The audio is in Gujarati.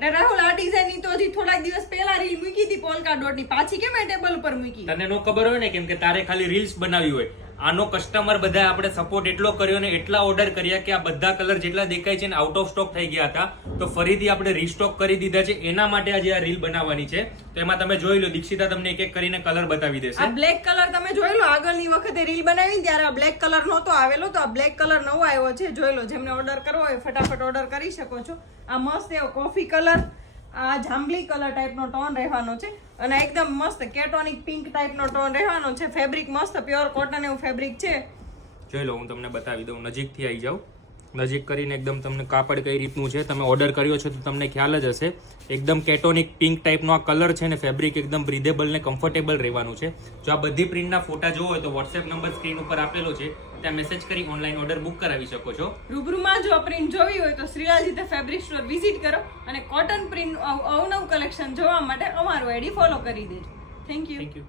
અરે રાહુલ, આ ડિઝાઇન ની તો હજી થોડાક દિવસ પહેલા રીલ મૂકી હતી પોલકા ડોટ ની, પાછી કેમ ટેબલ ઉપર મૂકી? તને નો ખબર હોય ને, કેમ કે તારે ખાલી રીલ્સ બનાવી હોય. આનો કસ્ટમર બધા આપણે સપોર્ટ એટલો કર્યો ને એટલા ઓર્ડર કર્યા કે આ બધા કલર જેટલા દેખાય છે ને આઉટ ઓફ સ્ટોક થઈ ગયા હતા, તો ફરીથી આપણે રીસ્ટોક કરી દીધા છે. એના માટે આજે આ રીલ બનાવવાની છે. તો એમાં તમે જોઈ લો, દીક્ષિતા તમને એક એક કરીને કલર બતાવી દેશે. આ બ્લેક કલર તમે જોઈ લો, આગળની વખતે રીલ બનાવી ને ત્યારે આ બ્લેક કલર નહોતો આવેલો, તો આ બ્લેક કલર નવો આવ્યો છે. જોઈ લો, જેમને ઓર્ડર કરવો હોય ફટાફટ ઓર્ડર કરી શકો છો. આ મસ્ત એવો કોફી કલર, આ જાંબલી કલર ટાઈપનો ટોન રહેવાનો છે અને એકદમ મસ્ત કેટોનિક પિંક ટાઈપનો ટોન રહેવાનો છે. ફેબ્રિક મસ્ત પ્યોર કોટન એવું ફેબ્રિક છે. જોઈ લો, હું તમને બતાવી દઉં, નજીકથી આવી જાઉં. નજીક કરીને એકદમ તમને કાપડ કઈ રીતનું છે, તમે ઓર્ડર કર્યો છે તો તમને ખ્યાલ જ હશે. એકદમ કેટોનિક પિંક ટાઈપનો આ કલર છે ને ફેબ્રિક એકદમ બ્રીધેબલ ને કમ્ફર્ટેબલ રહેવાનું છે. જો આ બધી પ્રિન્ટના ફોટા જોવો હોય તો વોટ્સએપ નંબર સ્ક્રીન ઉપર આપેલો છે, ત્યાં મેસેજ કરી ઓનલાઈન ઓર્ડર બુક કરાવી શકો છો. રૂબરૂમાં જો પ્રિન્ટ જોવી હોય તો શ્રીલાલજી ફેબ્રિક સ્ટોર વિઝિટ કરો અને કોટન પ્રિન્ટ અવનવ કલેક્શન જોવા માટે અમારું આઈડી ફોલો કરી દેજો. Thank you.